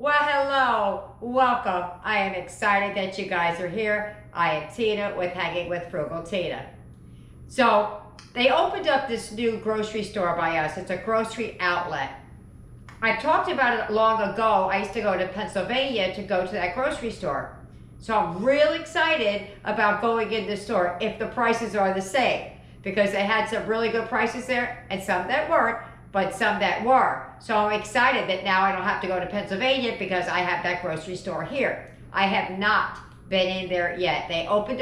Well, hello, welcome. I am excited that you guys are here. I am Tina with Hanging with Frugal Tina. So, they opened up this new grocery store by us. It's a grocery outlet. I've talked about it long ago. I used to go to Pennsylvania to go to that grocery store. So I'm real excited about going in the store if the prices are the same, because they had some really good prices there and some that weren't, but some that were. So I'm excited that now I don't have to go to Pennsylvania because I have that grocery store here. I have not been in there yet. They opened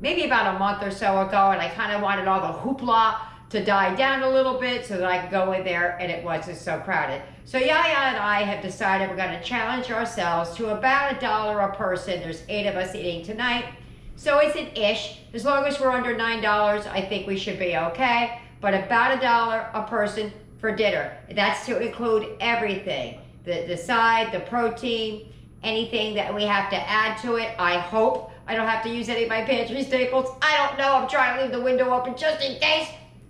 maybe about a month or so ago, and I kind of wanted all the hoopla to die down a little bit so that I could go in there and it wasn't so crowded. So Yaya and I have decided we're going to challenge ourselves to about $1 a person. There's 8 of us eating tonight. So it's an ish. As long as we're under $9, I think we should be okay. But about $1 a person for dinner. That's to include everything. The side, the protein, anything that we have to add to it. I hope I don't have to use any of my pantry staples. I don't know. I'm trying to leave the window open just in case.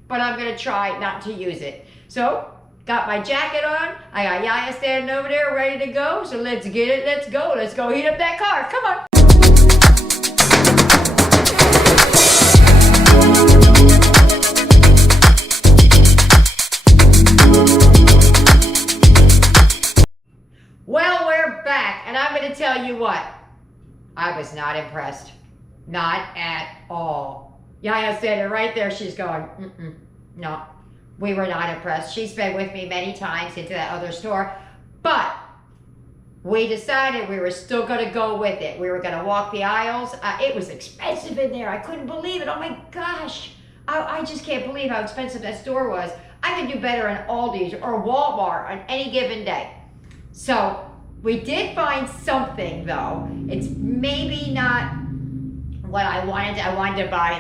But I'm going to try not to use it. So, got my jacket on. I got Yaya standing over there ready to go. So let's get it. Let's go. Let's go heat up that car. Come on. Well, we're back. And I'm going to tell you what. I was not impressed. Not at all. Yaya's standing right there. She's going, no, we were not impressed. She's been with me many times into that other store, but we decided we were still going to go with it. We were going to walk the aisles. It was expensive in there. I couldn't believe it. Oh my gosh. I just can't believe how expensive that store was. I could do better in Aldi's or Walmart on any given day. So we did find something though. It's maybe not what I wanted. I wanted to buy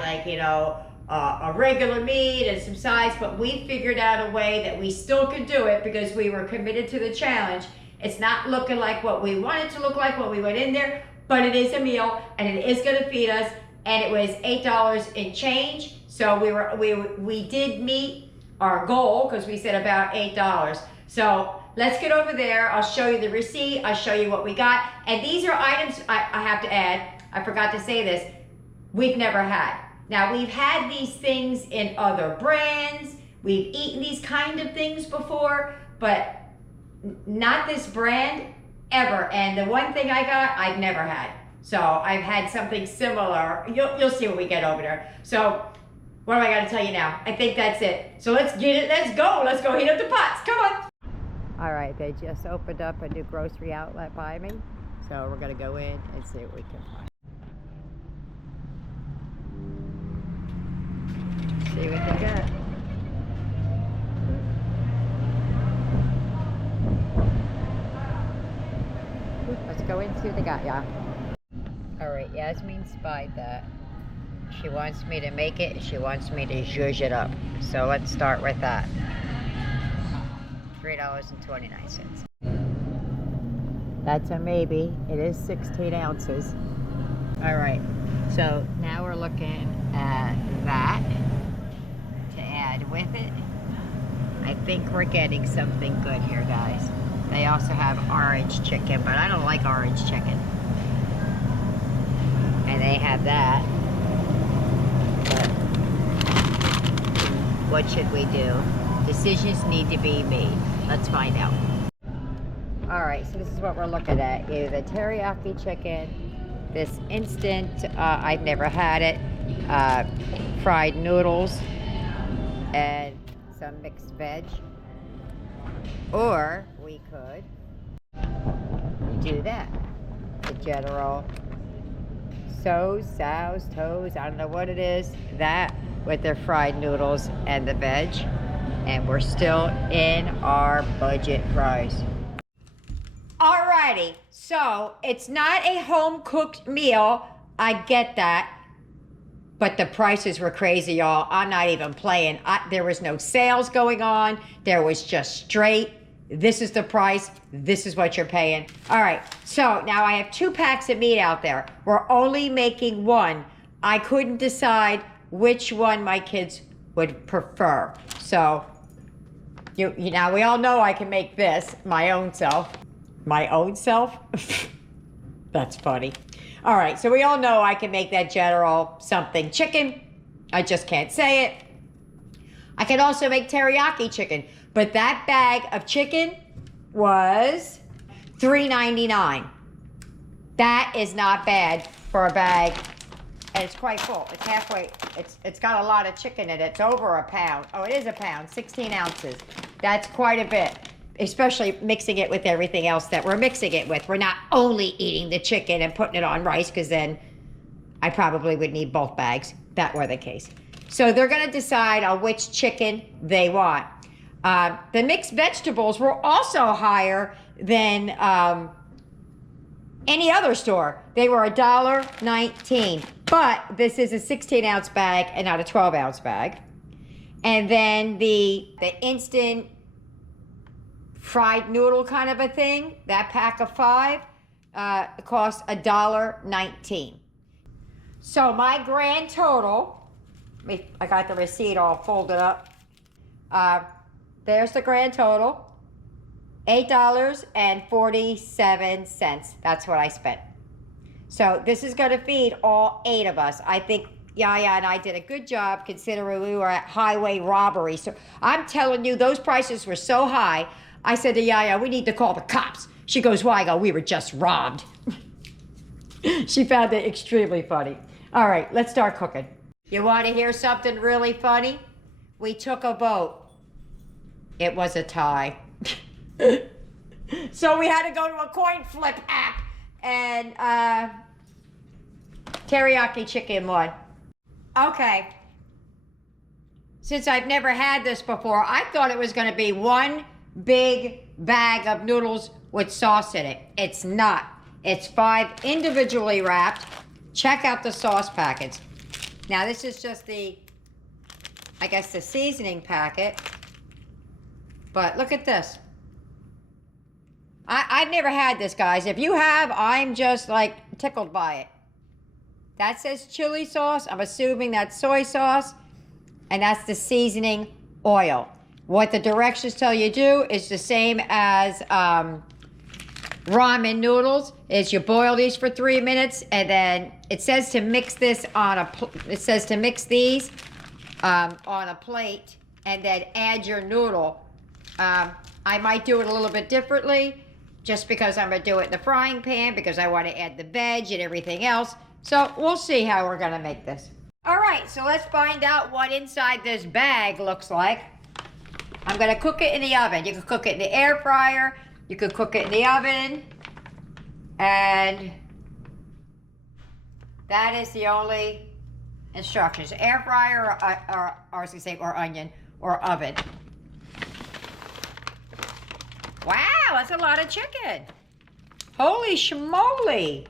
a regular meat and some sides, but we figured out a way that we still could do it because we were committed to the challenge. It's not looking like what we wanted to look like when we went in there, but it is a meal and it is going to feed us, and it was $8 in change. So we did meet our goal because we said about $8. So let's get over there. I'll show you the receipt. I'll show you what we got. And these are items I have to add. I forgot to say this. We've never had. Now, we've had these things in other brands. We've eaten these kind of things before, but not this brand ever. And the one thing I got, I've never had. So I've had something similar. You'll see when we get over there. So what do I got to tell you now? I think that's it. So let's get it. Let's go. Let's go heat up the pots. Come on. All right. They just opened up a new grocery outlet by me. So we're going to go in and see what we can find. See what they got. Let's go and see what they got, y'all. Alright, Yasmin spied that. She wants me to make it. She wants me to zhuzh it up. So let's start with that. $3.29. That's a maybe. It is 16 ounces. Alright, so now we're looking at that. With it, I think we're getting something good here, guys. They also have orange chicken, but I don't like orange chicken. And they have that. But what should we do? Decisions need to be made. Let's find out. Alright, so this is what we're looking at. Either the teriyaki chicken, this instant, I've never had it, fried noodles, and some mixed veg, or we could do that, the general sows, toes, I don't know what it is, that with their fried noodles and the veg, and we're still in our budget price. Alrighty, so it's not a home-cooked meal, I get that. But the prices were crazy, y'all. I'm not even playing. There was no sales going on. There was just straight, this is the price. This is what you're paying. All right, so now I have 2 packs of meat out there. We're only making one. I couldn't decide which one my kids would prefer. So Now we all know I can make this my own self. My own self? That's funny. All right, so we all know I can make that General something chicken. I just can't say it. I can also make teriyaki chicken, but that bag of chicken was $3.99. That is not bad for a bag, and it's quite full. It's halfway. It's got a lot of chicken in it. It's over a pound. Oh, it is a pound, 16 ounces. That's quite a bit, especially mixing it with everything else that we're mixing it with. We're not only eating the chicken and putting it on rice, because then I probably would need both bags. That were the case. So they're going to decide on which chicken they want. The mixed vegetables were also higher than any other store. They were $1.19. But this is a 16-ounce bag and not a 12-ounce bag. And then the instant fried noodle kind of a thing, that pack of 5, costs $1.19. So my grand total, I got the receipt all folded up. There's the grand total, $8.47. That's what I spent. So this is going to feed all 8 of us. I think Yaya and I did a good job considering we were at highway robbery. So I'm telling you, those prices were so high. I said to Yaya, we need to call the cops. She goes, why? I go, we were just robbed. She found it extremely funny. All right, let's start cooking. You want to hear something really funny? We took a vote. It was a tie. So we had to go to a coin flip app, and teriyaki chicken won. Okay. Since I've never had this before, I thought it was going to be one big bag of noodles with sauce in it. It's not. It's 5 individually wrapped. Check out the sauce packets. Now this is just the seasoning packet. But look at this. I've never had this, guys. If you have, I'm just like tickled by it. That says chili sauce. I'm assuming that's soy sauce. And that's the seasoning oil. What the directions tell you to do is the same as ramen noodles. Is you boil these for 3 minutes, and then it says to mix this on these on a plate, and then add your noodle. I might do it a little bit differently, just because I'm gonna do it in the frying pan, because I want to add the veg and everything else. So we'll see how we're gonna make this. All right, so let's find out what inside this bag looks like. I'm gonna cook it in the oven. You can cook it in the air fryer. You could cook it in the oven. And that is the only instructions. Air fryer or onion or oven. Wow, that's a lot of chicken. Holy schmoly.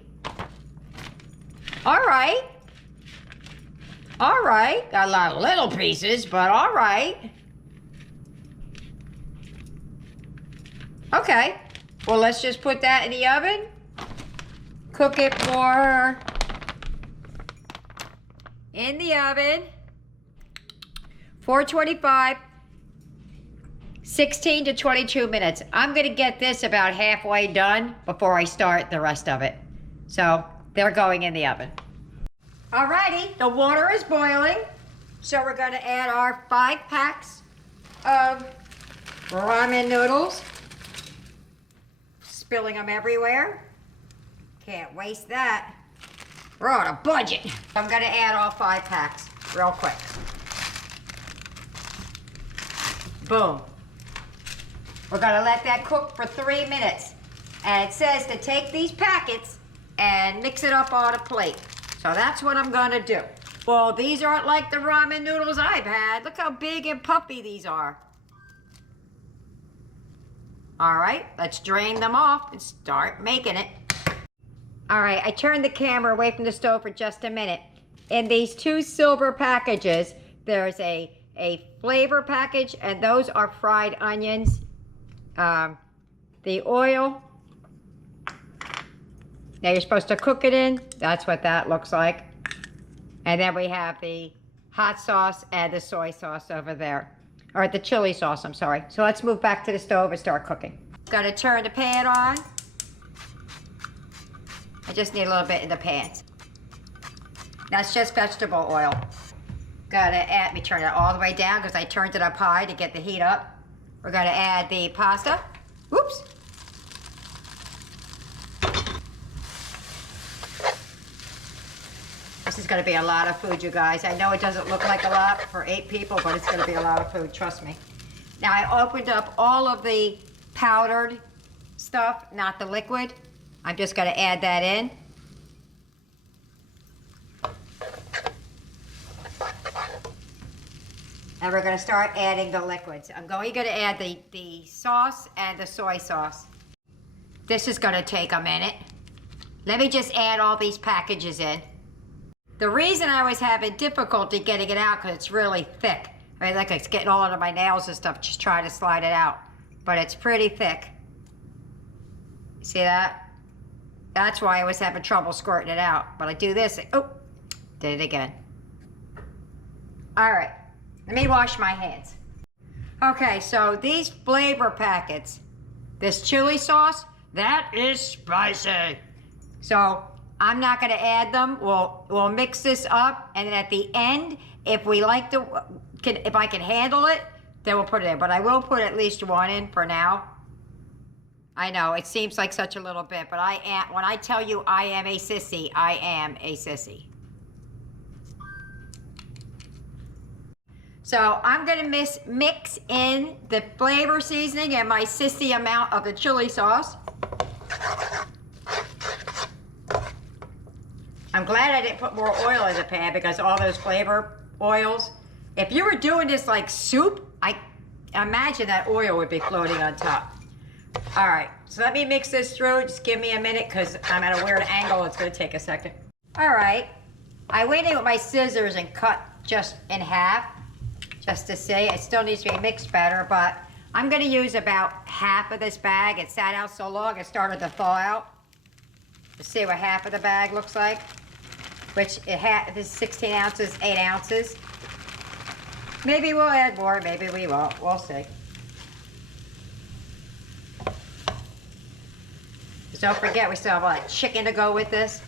All right. All right. Got a lot of little pieces, but all right. Okay. Well, let's just put that in the oven. Cook it for in the oven. 425. 16 to 22 minutes. I'm going to get this about halfway done before I start the rest of it. So they're going in the oven. Alrighty, the water is boiling. So we're going to add our 5 packs of ramen noodles. Spilling them everywhere. Can't waste that. We're on a budget. I'm going to add all 5 packs real quick. Boom. We're going to let that cook for 3 minutes. And it says to take these packets and mix it up on a plate. So that's what I'm going to do. Well, these aren't like the ramen noodles I've had. Look how big and puffy these are. All right, let's drain them off and start making it. All right, I turned the camera away from the stove for just a minute. In these 2 silver packages, there's a flavor package, and those are fried onions. The oil, now you're supposed to cook it in. That's what that looks like. And then we have the hot sauce and the soy sauce over there. Or the chili sauce, I'm sorry. So let's move back to the stove and start cooking. Gotta turn the pan on. I just need a little bit in the pans. That's just vegetable oil. Gotta add, let me turn it all the way down because I turned it up high to get the heat up. We're gonna add the pasta. Oops. This is gonna be a lot of food, you guys. I know it doesn't look like a lot for 8 people, but it's gonna be a lot of food, trust me. Now I opened up all of the powdered stuff, not the liquid. I'm just gonna add that in. And we're gonna start adding the liquids. I'm gonna add the sauce and the soy sauce. This is gonna take a minute. Let me just add all these packages in. The reason I was having difficulty getting it out because it's really thick. I mean, like it's getting all under my nails and stuff, just trying to slide it out. But it's pretty thick. See that? That's why I was having trouble squirting it out. But I do this, oh, did it again. All right, let me wash my hands. Okay, so these flavor packets, this chili sauce, that is spicy. So I'm not gonna add them. We'll mix this up, and then at the end, if we like if I can handle it, then we'll put it in. But I will put at least 1 in for now. I know, it seems like such a little bit, but when I tell you I am a sissy, I am a sissy. So I'm gonna mix in the flavor seasoning and my sissy amount of the chili sauce. I'm glad I didn't put more oil in the pan because all those flavor oils. If you were doing this like soup, I imagine that oil would be floating on top. All right, so let me mix this through. Just give me a minute because I'm at a weird angle. It's gonna take a second. All right, I went in with my scissors and cut just in half, just to see. It still needs to be mixed better, but I'm gonna use about half of this bag. It sat out so long, it started to thaw out. Let's see what half of the bag looks like. Which this is 16 ounces, 8 ounces. Maybe we'll add more, maybe we won't. We'll see. Just don't forget, we still have a lot of chicken to go with this.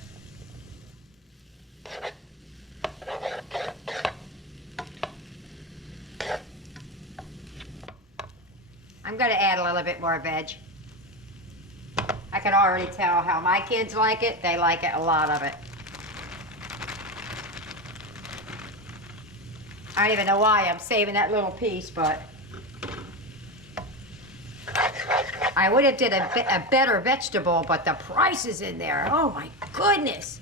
I'm gonna add a little bit more veg. I can already tell how my kids like it. They like it, a lot of it. I don't even know why I'm saving that little piece, but I would have did a better vegetable, but the price is in there. Oh my goodness.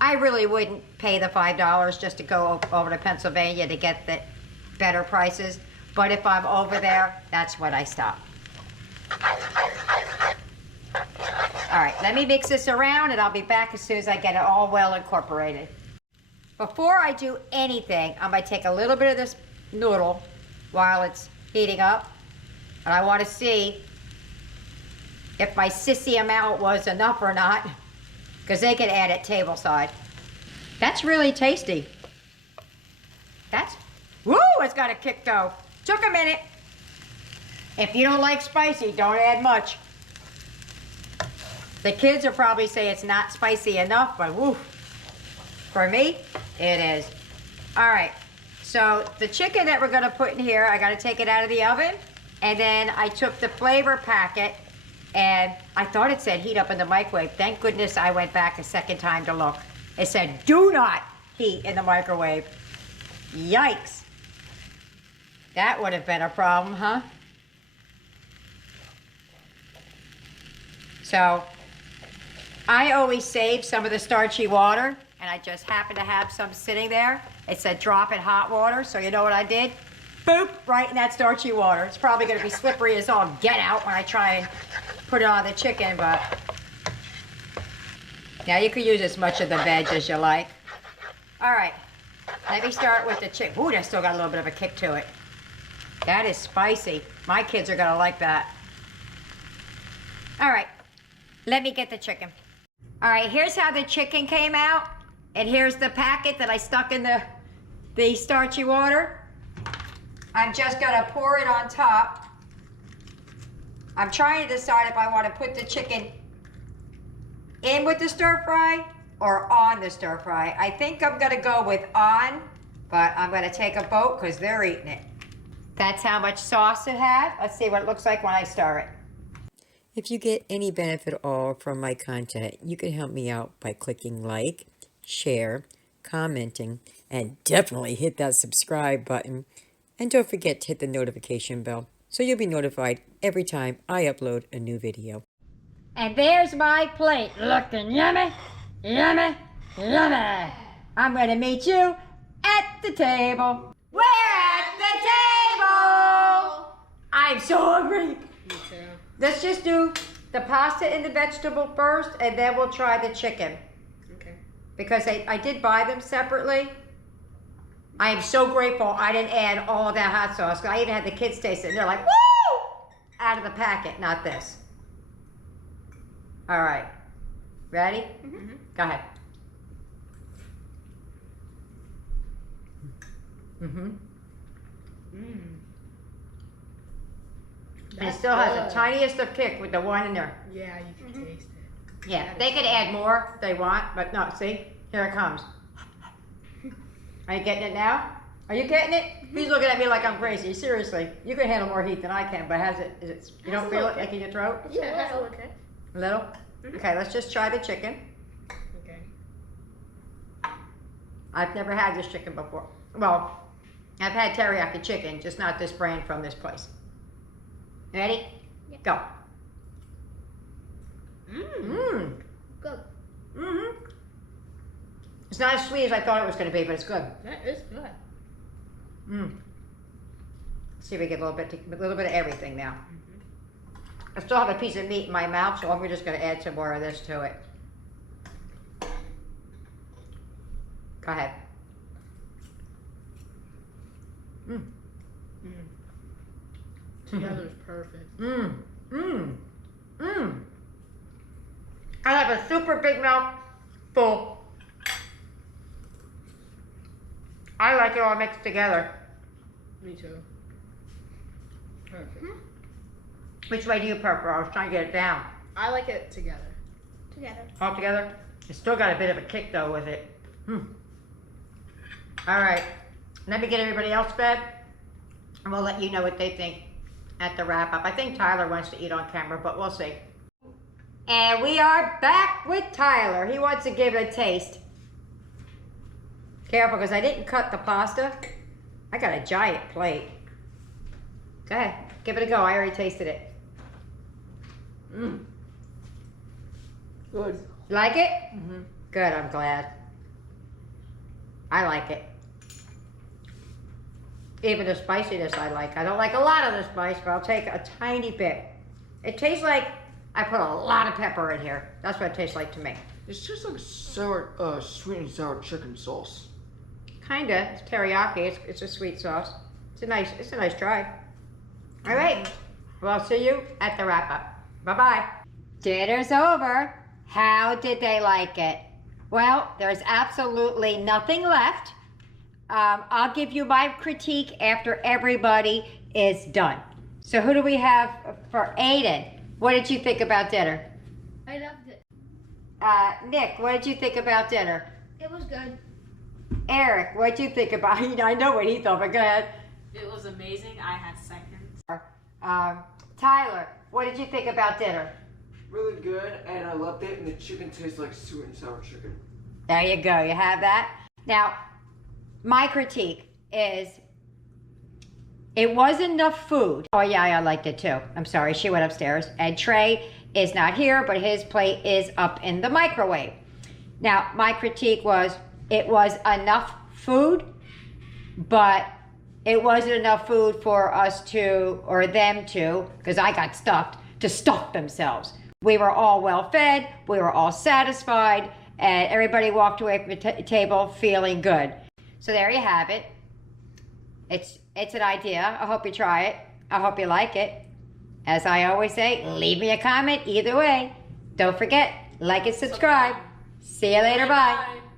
I really wouldn't pay the $5 just to go over to Pennsylvania to get the better prices. But if I'm over there, that's when I stop. All right, let me mix this around and I'll be back as soon as I get it all well incorporated. Before I do anything, I'm gonna take a little bit of this noodle while it's heating up. And I wanna see if my sissy amount was enough or not, because they can add it table side. That's really tasty. Woo, it's got a kick though. Took a minute. If you don't like spicy, don't add much. The kids will probably say it's not spicy enough, but woo. For me, it is. All right, so the chicken that we're gonna put in here, I gotta take it out of the oven, and then I took the flavor packet, and I thought it said heat up in the microwave. Thank goodness I went back a second time to look. It said do not heat in the microwave. Yikes. That would have been a problem, huh? So, I always save some of the starchy water, and I just happen to have some sitting there. It said drop in hot water, so you know what I did? Boop, right in that starchy water. It's probably gonna be slippery as all get out when I try and put it on the chicken, but now you can use as much of the veg as you like. All right, let me start with the chicken. Ooh, that's still got a little bit of a kick to it. That is spicy. My kids are gonna like that. All right, let me get the chicken. All right, here's how the chicken came out. And here's the packet that I stuck in the starchy water. I'm just gonna pour it on top. I'm trying to decide if I want to put the chicken in with the stir fry or on the stir fry. I think I'm gonna go with on, but I'm gonna take a vote because they're eating it. That's how much sauce it has. Let's see what it looks like when I stir it. If you get any benefit at all from my content, you can help me out by clicking like, share, commenting, and definitely hit that subscribe button. And don't forget to hit the notification bell so you'll be notified every time I upload a new video. And there's my plate, looking yummy, yummy, yummy. I'm gonna meet you at the table. We're at the table. I'm so hungry. Me too. Let's just do the pasta and the vegetable first, and then we'll try the chicken. Okay. Because I did buy them separately. I am so grateful I didn't add all of that hot sauce. I even had the kids taste it, and they're like, woo! Out of the packet, not this. All right. Ready? Mm-hmm. Go ahead. Mm-hmm. Mm. And it still has the tiniest of kick with the one in there. Yeah, you can taste it. Yeah, they could add more if they want, but no, see? Here it comes. Are you getting it now? Are you getting it? He's looking at me like I'm crazy. Seriously. You can handle more heat than I can, but you don't feel it like in your throat? Yeah, that's okay. A little? Okay, let's just try the chicken. Okay. I've never had this chicken before. Well, I've had teriyaki chicken, just not this brand from this place. Ready? Yeah. Go. Mmm. Good. It's not as sweet as I thought it was going to be, but it's good. That is good. Let's see if we get a little bit of everything now. I still have a piece of meat in my mouth, so I'm just going to add some more of this to it. Go ahead. Together is perfect. I have a super big mouth full. I like it all mixed together. Me too. Perfect. Which way do you prefer? I was trying to get it down. I like it together. All together? It's still got a bit of a kick though with it. All right. Let me get everybody else fed, and we'll let you know what they think at the wrap up. I think Tyler wants to eat on camera, but we'll see. And we are back with Tyler. He wants to give it a taste. Careful, because I didn't cut the pasta. I got a giant plate. Go ahead, give it a go. I already tasted it. Good. You like it? Good, I'm glad. I like it. Even the spiciness I like. I don't like a lot of the spice, but I'll take a tiny bit. It tastes like I put a lot of pepper in here. That's what it tastes like to me. It's just like sour, sweet and sour chicken sauce. Kinda. It's teriyaki. It's a sweet sauce. It's a nice try. All right. Well, I'll see you at the wrap up. Bye-bye. Dinner's over. How did they like it? Well, there's absolutely nothing left. I'll give you my critique after everybody is done. So who do we have for Aiden? What did you think about dinner? I loved it. Nick, what did you think about dinner? It was good. Eric, what did you think about it? I know what he thought, but go ahead. It was amazing. I had seconds. Tyler, what did you think about dinner? Really good, and I loved it, and the chicken tastes like sweet and sour chicken. There you go, you have that. Now, my critique is it wasn't enough food. Oh yeah, I liked it too. I'm sorry, she went upstairs. And Trey is not here, but his plate is up in the microwave. Now, my critique was it was enough food, but it wasn't enough food for us to, or them to, because I got stuffed, to stuff themselves. We were all well fed, we were all satisfied, and everybody walked away from the table feeling good. So there you have it. It's an idea. I hope you try it. I hope you like it. As I always say, leave me a comment either way. Don't forget, like and subscribe. See you later, bye.